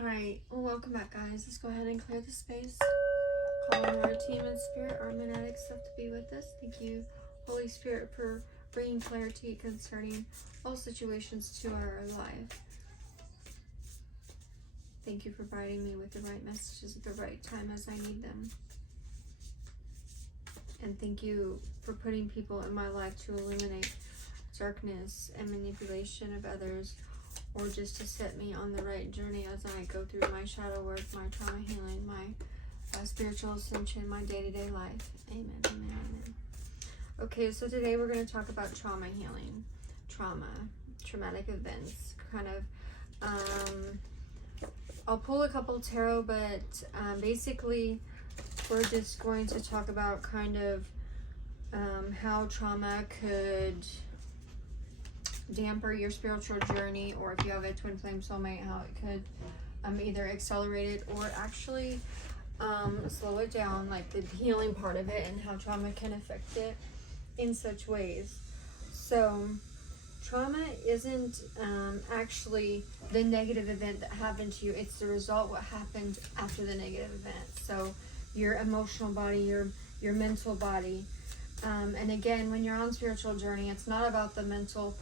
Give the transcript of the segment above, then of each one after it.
Alright, well, welcome back, guys. Let's go ahead and clear the space. Call on our team and spirit, our magnetic stuff to be with us. Thank you, Holy Spirit, for bringing clarity concerning all situations to our life. Thank you for providing me with the right messages at the right time as I need them. And thank you for putting people in my life to illuminate darkness and manipulation of others, or just to set me on the right journey as I go through my shadow work, my trauma healing, my spiritual ascension, my day-to-day life. Amen, amen, amen. Okay, so today we're going to talk about trauma healing, traumatic events, kind of. I'll pull a couple tarot, but basically we're just going to talk about kind of how trauma could damper your spiritual journey, or if you have a twin flame soulmate, how it could either accelerate it or actually slow it down, like the healing part of it, and how trauma can affect it in such ways. So trauma isn't actually the negative event that happened to you. It's the result, what happened after the negative event. So your emotional body, your mental body. And again, when you're on spiritual journey, it's not about the mental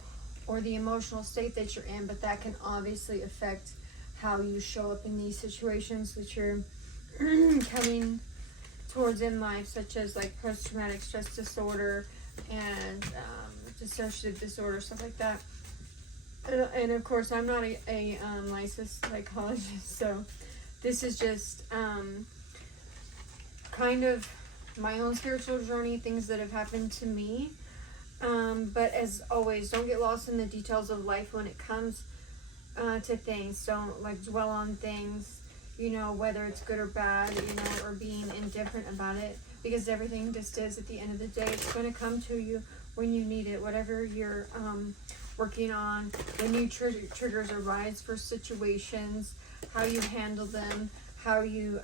or the emotional state that you're in, but that can obviously affect how you show up in these situations that you're coming towards in life, such as like post-traumatic stress disorder and dissociative disorder, stuff like that. And of course, I'm not a licensed psychologist, so this is just kind of my own spiritual journey, things that have happened to me. But as always, don't get lost in the details of life when it comes to things. Don't like dwell on things, you know, whether it's good or bad, you know, or being indifferent about it, because everything just is at the end of the day. It's going to come to you when you need it, whatever you're working on, when new triggers arise for situations, how you handle them, how you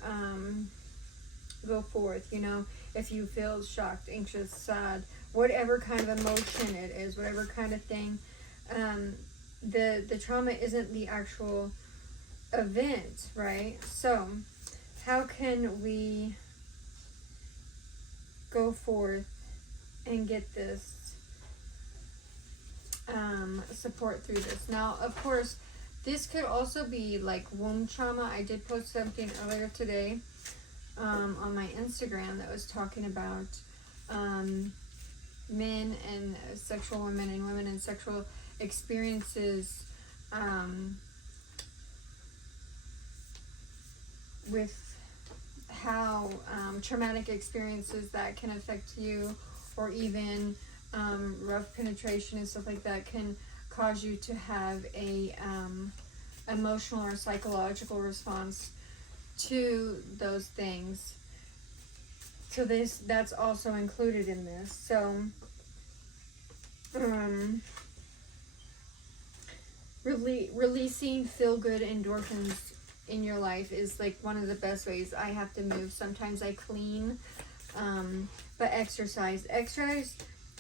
go forth, you know, if you feel shocked, anxious, sad, whatever kind of emotion it is, whatever kind of thing, the trauma isn't the actual event, right? So how can we go forth and get this support through this? Now, of course, this could also be like womb trauma. I did post something earlier today on my Instagram that was talking about men and sexual women and women and sexual experiences with how traumatic experiences that can affect you, or even rough penetration and stuff like that can cause you to have a emotional or psychological response to those things. So that's also included in this. So releasing feel-good endorphins in your life is like one of the best ways. I have to move. Sometimes I clean, but exercise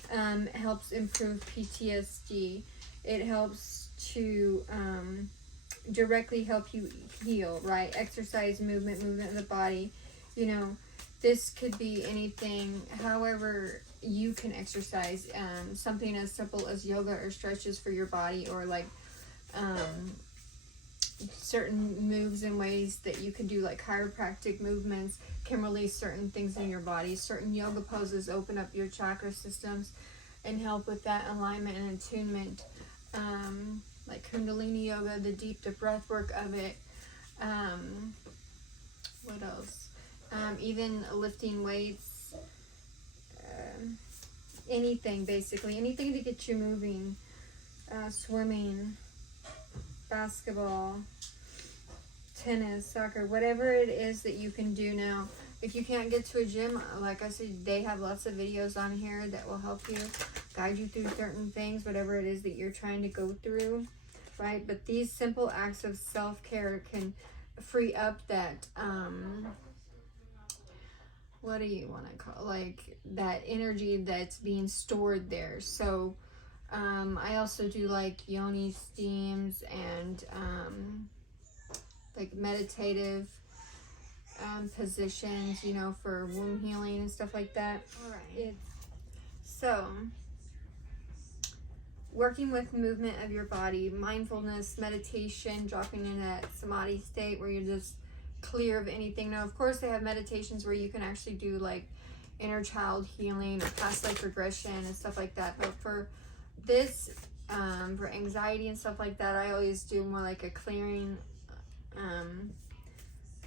helps improve PTSD. It helps to directly help you heal, right? Exercise, movement of the body, you know. This could be anything, however you can exercise. Something as simple as yoga or stretches for your body, or like certain moves and ways that you can do, like chiropractic movements can release certain things in your body. Certain yoga poses open up your chakra systems and help with that alignment and attunement. Like Kundalini yoga, the breath work of it. What else? Even lifting weights, anything basically, anything to get you moving, swimming, basketball, tennis, soccer, whatever it is that you can do now. If you can't get to a gym, like I said, they have lots of videos on here that will help you, guide you through certain things, whatever it is that you're trying to go through, right? But these simple acts of self-care can free up that what do you want to call, like that energy that's being stored there. So I also do like yoni steams and like meditative positions, you know, for wound healing and stuff like that. All right. So, working with movement of your body, mindfulness, meditation, dropping in that samadhi state where you're just clear of anything. Now, of course, they have meditations where you can actually do like inner child healing or past life regression and stuff like that. But for this, for anxiety and stuff like that, I always do more like a clearing,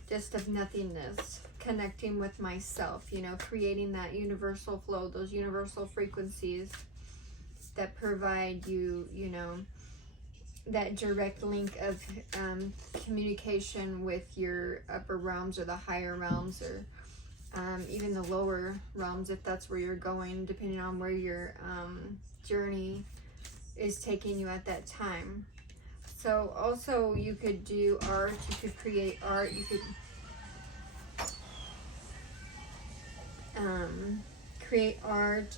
just of nothingness, connecting with myself, you know, creating that universal flow, those universal frequencies that provide you, you know, that direct link of communication with your upper realms or the higher realms, or even the lower realms if that's where you're going, depending on where your journey is taking you at that time. So also you could do art, you could create art, you could create art,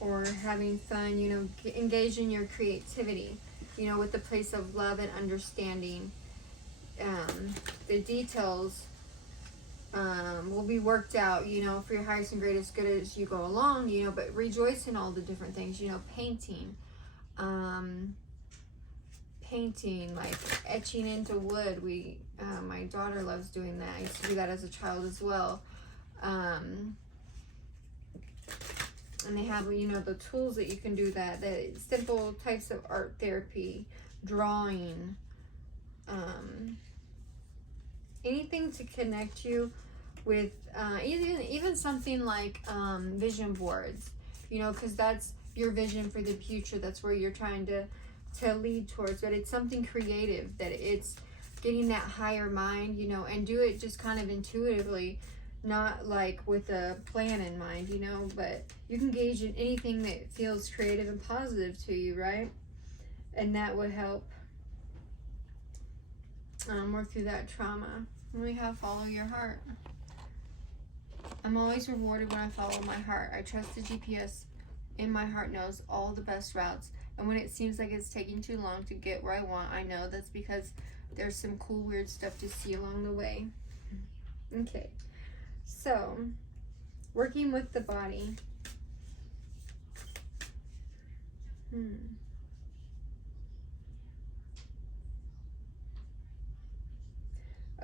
or having fun, you know, engage in your creativity, you know, with the place of love and understanding. The details will be worked out, you know, for your highest and greatest good as you go along, you know, but rejoice in all the different things, you know, painting, like etching into wood. My daughter loves doing that. I used to do that as a child as well. And they have, you know, the tools that you can do that, the simple types of art therapy, drawing, anything to connect you with, even something like vision boards, you know, because that's your vision for the future. That's where you're trying to lead towards, but it's something creative, that it's getting that higher mind, you know, and do it just kind of intuitively, not like with a plan in mind, you know, but you can engage in anything that feels creative and positive to you, right? And that would help work through that trauma. And we have follow your heart. I'm always rewarded when I follow my heart. I trust the GPS in my heart knows all the best routes. And when it seems like it's taking too long to get where I want, I know that's because there's some cool, weird stuff to see along the way. Okay. So, working with the body.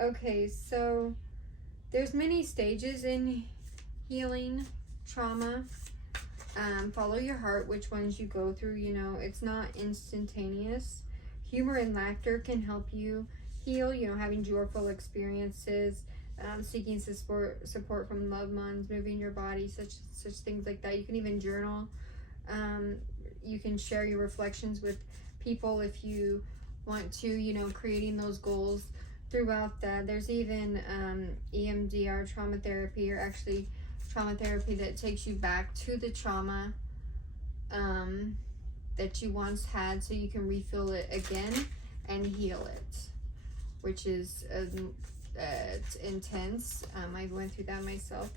Okay, so there's many stages in healing trauma. Follow your heart, which ones you go through, you know, it's not instantaneous. Humor and laughter can help you heal, you know, having joyful experiences, seeking support from loved ones, moving your body, such things like that. You can even journal. You can share your reflections with people if you want to, you know, creating those goals throughout that. There's even EMDR trauma therapy, or actually trauma therapy that takes you back to the trauma that you once had, so you can refill it again and heal it, which is it's intense. I went through that myself,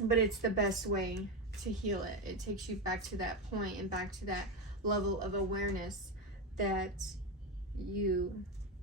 but it's the best way to heal it. It takes you back to that point and back to that level of awareness that you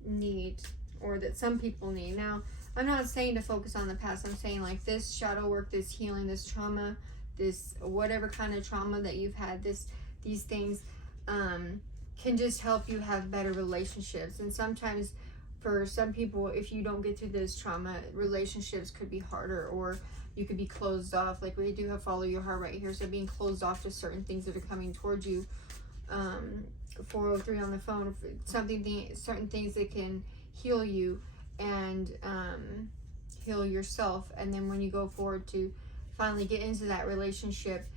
need, or that some people need. Now, I'm not saying to focus on the past. I'm saying like this shadow work, this healing, this trauma, this whatever kind of trauma that you've had, these things can just help you have better relationships. And sometimes for some people, if you don't get through this trauma, relationships could be harder, or you could be closed off. Like we do have follow your heart right here, so being closed off to certain things that are coming towards you. 403 on the phone, certain things that can heal you and heal yourself. And then when you go forward to finally get into that relationship,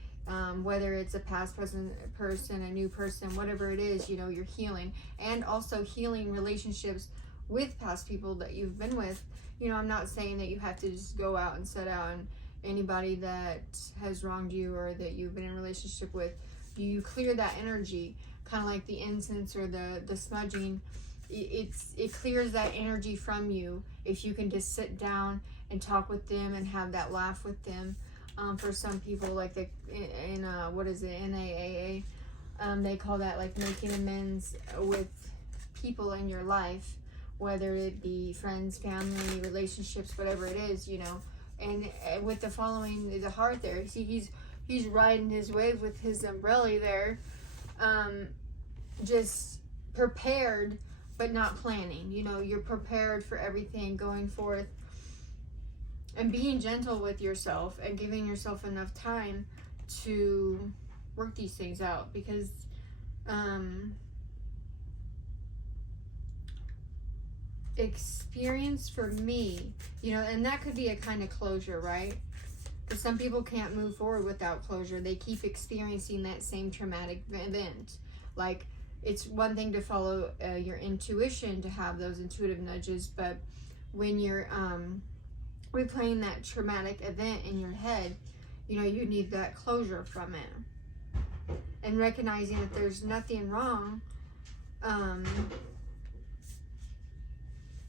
whether it's a past, present person, a new person, whatever it is, you know, you're healing. And also healing relationships with past people that you've been with. You know, I'm not saying that you have to just go out and set out and anybody that has wronged you or that you've been in a relationship with, you clear that energy, kind of like the incense or the smudging. It clears that energy from you if you can just sit down and talk with them and have that laugh with them. For some people, like what is it, NAAA, they call that like making amends with people in your life. whether it be friends, family, relationships, whatever it is, you know. And with the following the heart there, see, he's riding his wave with his umbrella there, just prepared but not planning. You know, you're prepared for everything going forth, and being gentle with yourself and giving yourself enough time to work these things out, because experience for me, you know, and that could be a kind of closure, right? Because some people can't move forward without closure. They keep experiencing that same traumatic event. Like, it's one thing to follow your intuition, to have those intuitive nudges, but when you're replaying that traumatic event in your head, you know, you need that closure from it. And recognizing that there's nothing wrong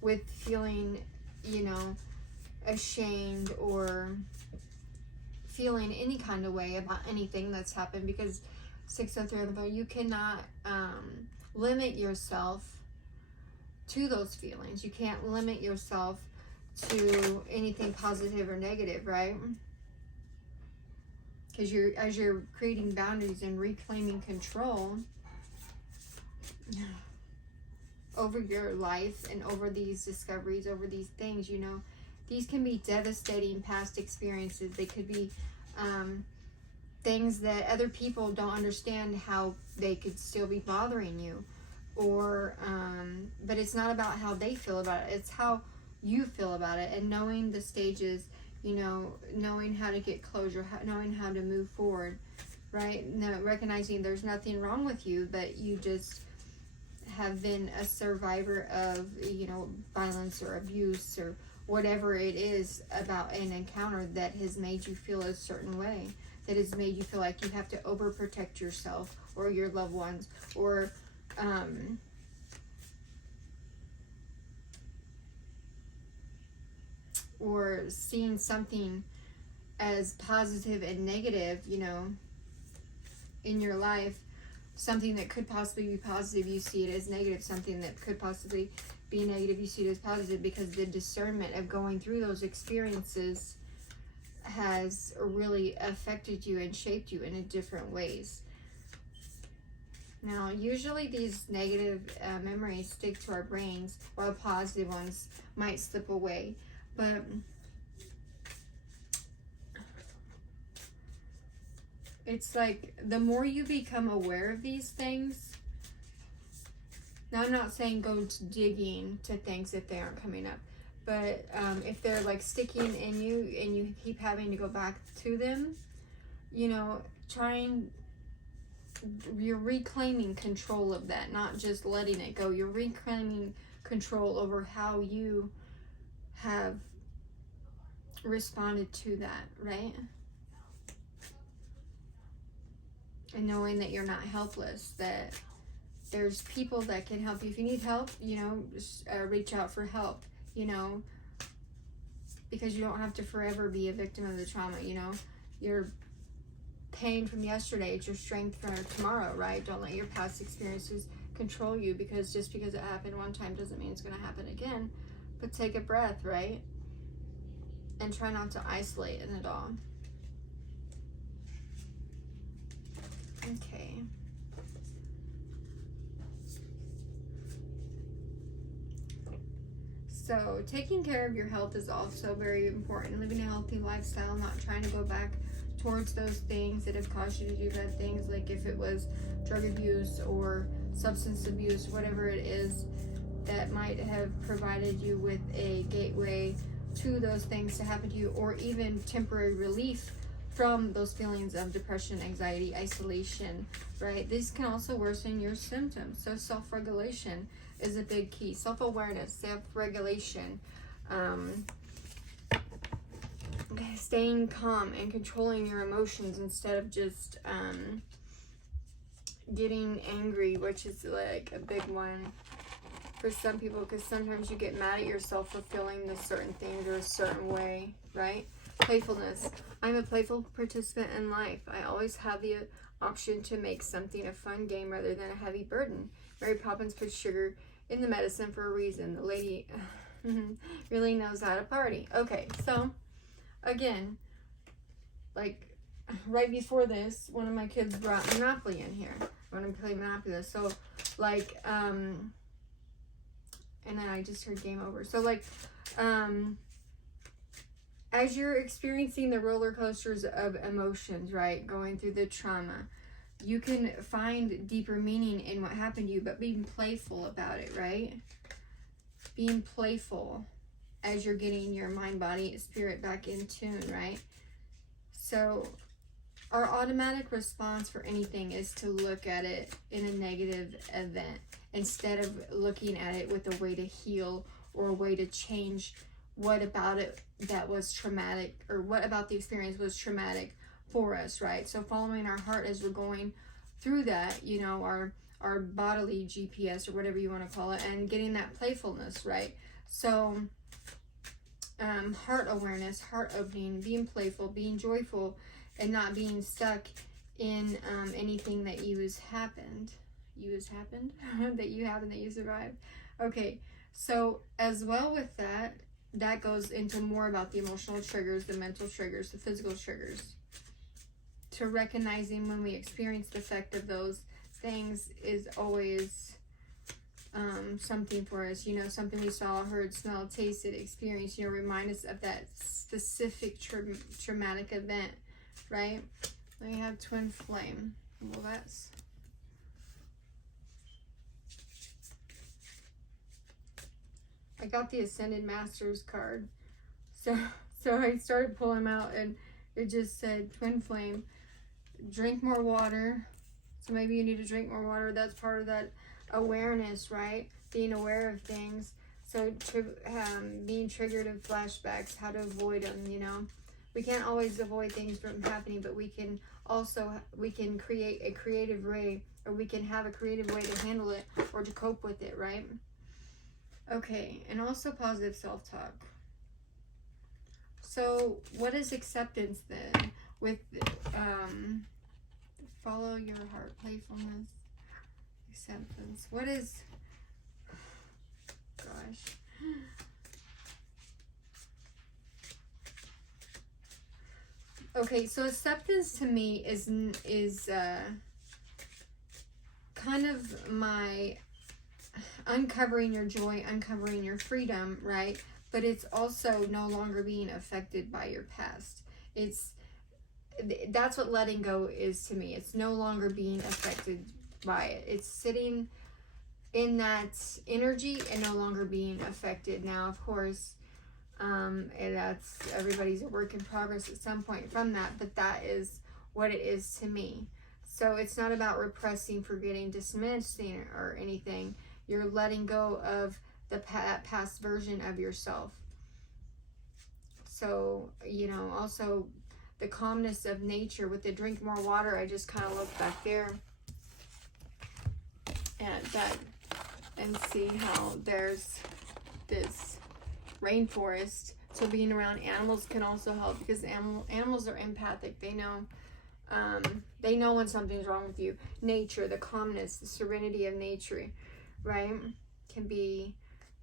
with feeling, you know, ashamed or feeling any kind of way about anything that's happened, because 603 on the phone, you cannot limit yourself to those feelings. You can't limit yourself to anything positive or negative, right? Because as you're creating boundaries and reclaiming control over your life and over these discoveries, over these things, you know, these can be devastating past experiences. They could be things that other people don't understand how they could still be bothering you, or but it's not about how they feel about it, it's how you feel about it. And knowing the stages, you know, knowing how to get closure, knowing how to move forward, right? Now, recognizing there's nothing wrong with you, but you just have been a survivor of, you know, violence or abuse or whatever it is about an encounter that has made you feel a certain way, that has made you feel like you have to overprotect yourself or your loved ones, or seeing something as positive and negative, you know, in your life. Something that could possibly be positive, you see it as negative. Something that could possibly be negative, you see it as positive, because the discernment of going through those experiences has really affected you and shaped you in different ways. Now, usually these negative memories stick to our brains, while positive ones might slip away. But it's like, the more you become aware of these things, now I'm not saying go to digging to things if they aren't coming up, but if they're like sticking in you and you keep having to go back to them, you know, you're reclaiming control of that, not just letting it go. You're reclaiming control over how you have responded to that, right? And knowing that you're not helpless, that there's people that can help you. If you need help, you know, just, reach out for help, you know, because you don't have to forever be a victim of the trauma, you know. Your pain from yesterday, it's your strength for tomorrow, right? Don't let your past experiences control you, because just because it happened one time doesn't mean it's going to happen again. But take a breath, right? And try not to isolate in it all. Okay. So taking care of your health is also very important. Living a healthy lifestyle, not trying to go back towards those things that have caused you to do bad things, like if it was drug abuse or substance abuse, whatever it is that might have provided you with a gateway to those things to happen to you, or even temporary relief from those feelings of depression, anxiety, isolation, right? These can also worsen your symptoms. So self-regulation is a big key. Self-awareness, self-regulation, staying calm and controlling your emotions instead of just getting angry, which is like a big one for some people, because sometimes you get mad at yourself for feeling the certain things or a certain way, right? Playfulness. I'm a playful participant in life. I always have the option to make something a fun game rather than a heavy burden. Mary Poppins put sugar in the medicine for a reason. The lady really knows how to party. Okay, so again, like right before this, one of my kids brought Monopoly in here. I want to play Monopoly. So like, and then I just heard game over. So like, as you're experiencing the roller coasters of emotions, right, going through the trauma, you can find deeper meaning in what happened to you, but being playful about it, right? Being playful as you're getting your mind, body, spirit back in tune, right? So our automatic response for anything is to look at it in a negative event instead of looking at it with a way to heal or a way to change what about it that was traumatic, or what about the experience was traumatic for us, right? So following our heart as we're going through that, you know, our bodily GPS or whatever you want to call it, and getting that playfulness, right? So heart awareness, heart opening, being playful, being joyful, and not being stuck in anything that that you happened, that you survived. Okay, so as well with that goes into more about the emotional triggers, the mental triggers, the physical triggers. To recognizing when we experience the effect of those things is always something for us, you know, something we saw, heard, smelled, tasted, experienced, you know, remind us of that specific traumatic event, right? Then we have twin flame. Well, that's... I got the Ascended Masters card. So I started pulling them out, and it just said twin flame. Drink more water. So maybe you need to drink more water. That's part of that awareness, right? Being aware of things. So being triggered of flashbacks, how to avoid them, you know. We can't always avoid things from happening, but we can create a creative way, or we can have a creative way to handle it or to cope with it, right? Okay, and also positive self-talk. So what is acceptance then? With follow your heart, playfulness, acceptance. What is, gosh. Okay, so acceptance to me is kind of my uncovering your joy, uncovering your freedom, right? But it's also no longer being affected by your past. That's what letting go is to me. It's no longer being affected by it. It's sitting in that energy and no longer being affected. Now, of course, and that's, everybody's a work in progress at some point from that, but that is what it is to me. So it's not about repressing, forgetting, dismissing, or anything. You're letting go of the past version of yourself. So, you know, also the calmness of nature with the drink more water. I just kind of look back there at that and see how there's this rainforest. So being around animals can also help, because animals are empathic. They know when something's wrong with you. Nature, the calmness, the serenity of nature, right, can be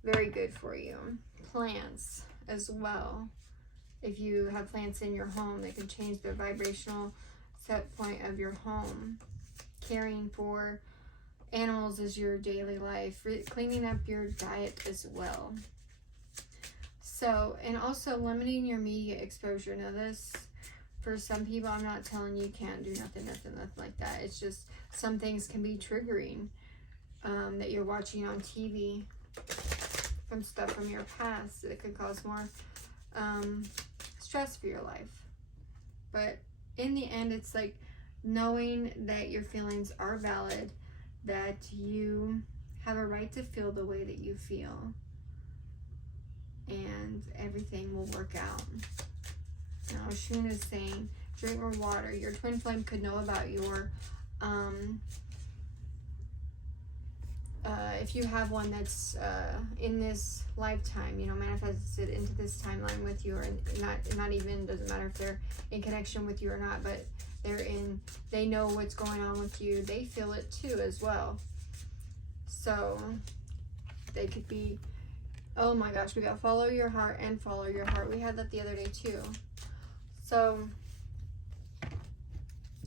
very good for you. Plants as well. If you have plants in your home, they can change the vibrational set point of your home. Caring for animals is your daily life. Cleaning up your diet as well. So, and also limiting your media exposure. Now this, for some people, I'm not telling you can't do nothing like that. It's just some things can be triggering that you're watching on TV from stuff from your past that could cause more stress for your life. But in the end, it's like knowing that your feelings are valid, that you have a right to feel the way that you feel, and everything will work out. Now Shun is saying drink more water. Your twin flame could know about your if you have one that's in this lifetime, you know, manifested into this timeline with you, or not even, doesn't matter if they're in connection with you or not, but they know what's going on with you. They feel it too as well. So They could be, oh my gosh, we got follow your heart and follow your heart. We had that the other day too. So,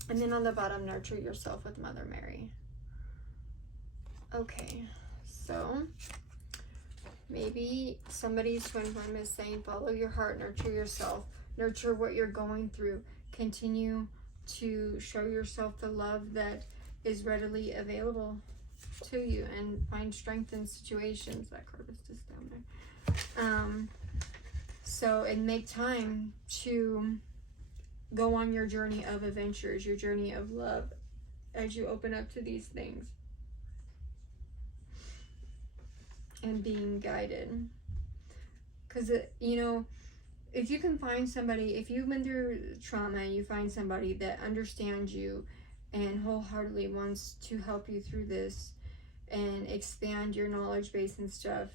and then on the bottom, nurture yourself with Mother Mary. Okay, so maybe somebody's twin flame is saying, follow your heart, nurture yourself, nurture what you're going through. Continue to show yourself the love that is readily available to you, and find strength in situations. That card was just down there. So, and make time to go on your journey of adventures, your journey of love, as you open up to these things and being guided. Because, you know, if you can find somebody, if you've been through trauma and you find somebody that understands you and wholeheartedly wants to help you through this and expand your knowledge base and stuff,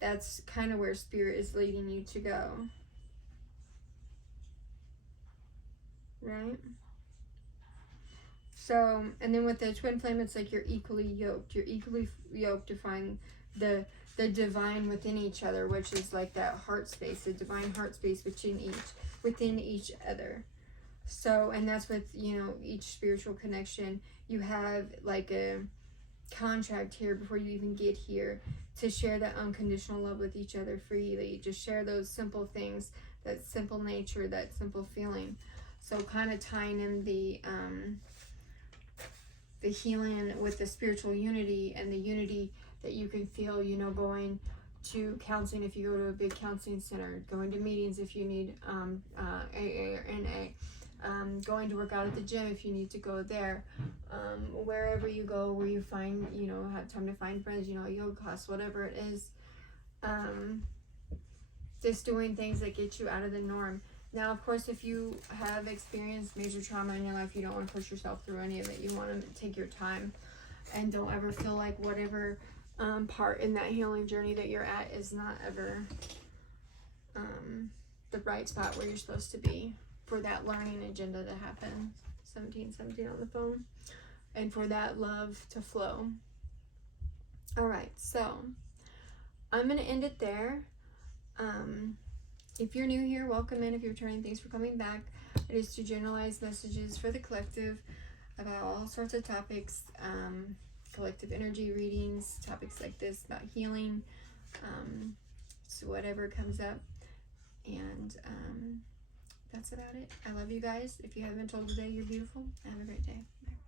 that's kind of where Spirit is leading you to go. Right? So, and then with the twin flame, it's like you're equally yoked. You're equally yoked to find the divine within each other, which is like that heart space, the divine heart space within each other. So, and that's with, you know, each spiritual connection. You have like a contract here before you even get here to share that unconditional love with each other freely. Just share those simple things, that simple nature, that simple feeling. So kind of tying in the healing with the spiritual unity, and the unity that you can feel, you know, going to counseling if you go to a big counseling center, going to meetings if you need AA or NA, going to work out at the gym if you need to go there, wherever you go, where you find, you know, have time to find friends, you know, a yoga class, whatever it is, just doing things that get you out of the norm. Now, of course, if you have experienced major trauma in your life, you don't want to push yourself through any of it. You want to take your time, and don't ever feel like whatever part in that healing journey that you're at is not ever the right spot where you're supposed to be for that learning agenda to happen. 1717 on the phone. And for that love to flow. All right, so I'm going to end it there. If you're new here, welcome in. If you're returning, thanks for coming back. It is to generalize messages for the collective about all sorts of topics, collective energy readings, topics like this about healing, so whatever comes up. And that's about it. I love you guys. If you haven't been told today, you're beautiful. Have a great day. Bye.